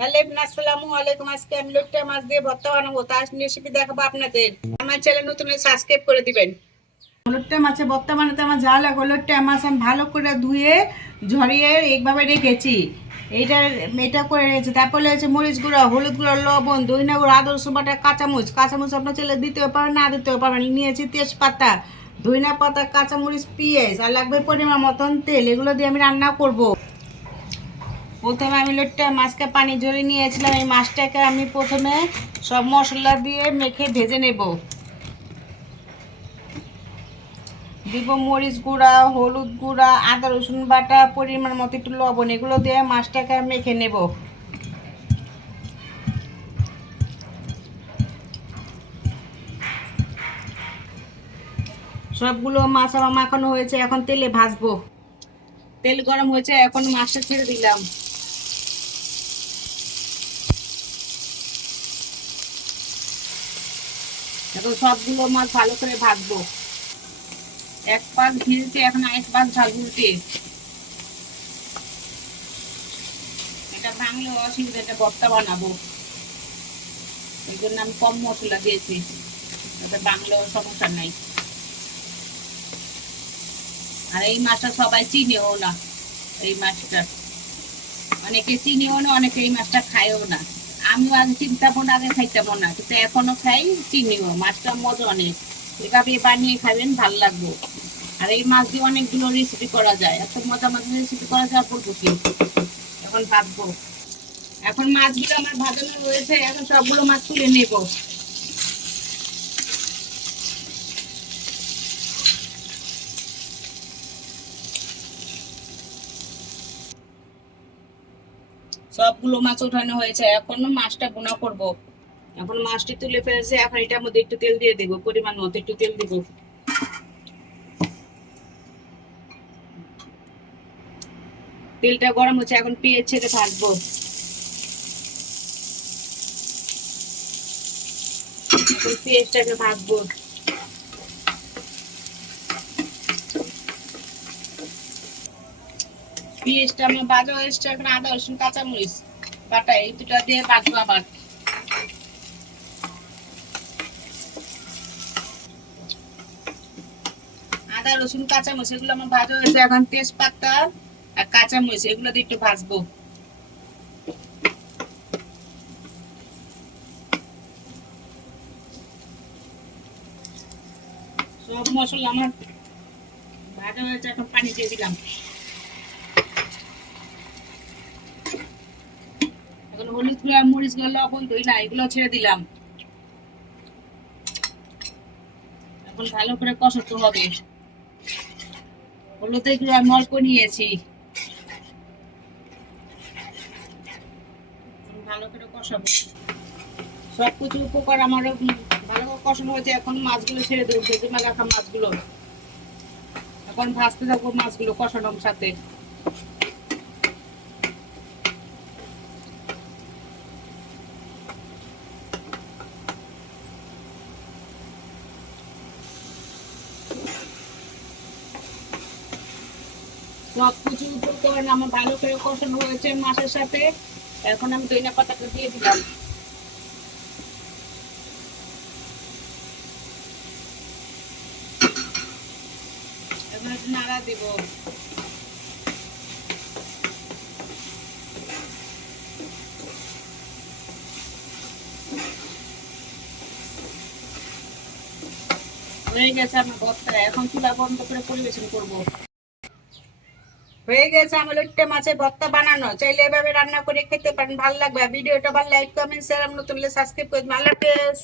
Hello everyone, আসসালামু আলাইকুম। আজকে আমি লোট্টা মাছ দিয়ে ভর্তা বানাবো, তার রেসিপি দেখাবো আপনাদের। আমার চ্যানেল নতুন হলে সাবস্ক্রাইব করে দিবেন। লোট্টা মাছের ভর্তা বানাতে আমার যা লাগে, লোট্টা মাছ আমি ভালো করে ধুয়ে ঝরিয়ে এইভাবে রেখেছি। এইটা এটা করে রেখেছি। তারপরে হচ্ছে মরিচ গুঁড়ো, হলুদ গুঁড়ো, লবণ, দইনা গুঁড়ো, আদা রসুন বাটা, কাঁচামরিচ। কাঁচামরিচ আপনার ছেলে দিতেও পারেন, না দিতেও পারবেন। নিয়েছি তেজপাতা, ধইনা পাতা, কাঁচামরিচ, পেঁয়াজ, আর লাগবে পরিমাণ মতন তেল। এগুলো দিয়ে আমি রান্না করব। প্রথমে আমি লোটটা মাছকে পানি ঝরিয়ে নিয়েছিলাম। এই মাছটাকে আমি প্রথমে সব মশলা দিয়ে মেখে ভেজে নেব। দিব মরিচ গুঁড়া, হলুদ গুঁড়া, আদা রসুন বাটা, পরিমাণ মতো একটু লবণ। এগুলো দিয়ে মাছটাকে মেখে নেব। সবগুলো মাছ আমার মাখানো হয়েছে, এখন তেলে ভাজবো। তেল গরম হয়েছে, এখন মাছটা ছেড়ে দিলাম। এখন সবগুলো মাছ ভালো করে ভাজবো। এক পাক ভেজেছি, এখন আরেক পাক ভাজবো। এটা ভাঙলে অসুবিধা, এটা ভর্তা বানাবো, এই জন্য আমি কম মশলা দিয়েছি। এটা ভাঙলেও সমস্যা নাই। আর এই মাছটা সবাই চিনেও না। এই মাছটা অনেকে চিনেও না, অনেকে এই মাছটা খায়ও না। আমিও আগে চিনতাম না, আগে খাইতাম না, কিন্তু এখনো খাই, চিনিও। মাছটা মজা অনেক। এভাবে বানিয়ে খাবেন, ভাল লাগবে। আর এই মাছ দিয়ে অনেকগুলো রেসিপি করা যায়, এত মজা মজা রেসিপি করা যায়, বলবো কি। এখন ভাজবো। এখন মাছগুলো আমার ভাজানো রয়েছে, এখন সবগুলো মাছ তুলে নেব। সবগুলো মাছ উঠানো হয়েছে, এখন মাছটা বোনা করব। এখন মাছটি তুলে ফেলেছে, এখন এটার মধ্যে একটু তেল দিয়ে দেবো, পরিমাণ মতো একটু তেল দিব। তেলটা গরম হচ্ছে, এখন পেঁয়াজ ছেড়ে ভাজবো। এখন পেঁয়াজটাকে ভাজবো। পেঁয়াজটা আমার ভাজা হয়েছে, এখন আদা রসুন কাঁচামরিচ বাটা এই দুটা দিয়ে ভাজবো আবার। আদা রসুন কাঁচামরিচ এগুলো আমার ভাজা হয়েছে, এখন তেজপাতা আর কাঁচামরিচ এগুলো দিয়ে একটু ভাজবো। সব মশলা আমার ভাজা হয়েছে, এখন পানি দিয়ে দিলাম। এখন হলুদ গুঁড়া, মরিচ গুঁড়া, লবণ, দই না এগুলো ছেড়ে দিলাম। এখন ভালো করে কষাতে হবে। হলুদের গুঁড়া আমি অল্প নিয়েছি। ভালো করে কষাবো। সবকিছু উপকার আমার ভালো করে কষানো হয়েছে, এখন মাছগুলো ছেড়ে দেবো, ভেজে রাখা মাছগুলো। এখন ভাজতে থাকবো মাছগুলো কষানোর সাথে। সবকিছু উপকরণ আমার ভালো করে কষানো হয়েছে মাছের সাথে। এখন আমি ধনিয়া পাতাটা দিয়ে দিলাম। এখন একটু নাড়া দিব। হয়ে গেছে আমার ভর্তা, এখন চুলা বন্ধ করে পরিবেশন করব। হয়ে গেছে আমার লোট্টে মাছের ভর্তা বানানো। চাইলে এভাবে রান্না করে খেতে পারেন, ভালো লাগবে। ভিডিওটা ভালো লাইক কমেন্ট শেয়ার, নতুন হলে সাবস্ক্রাইব করে দিন। আল্লাহ হাফেজ।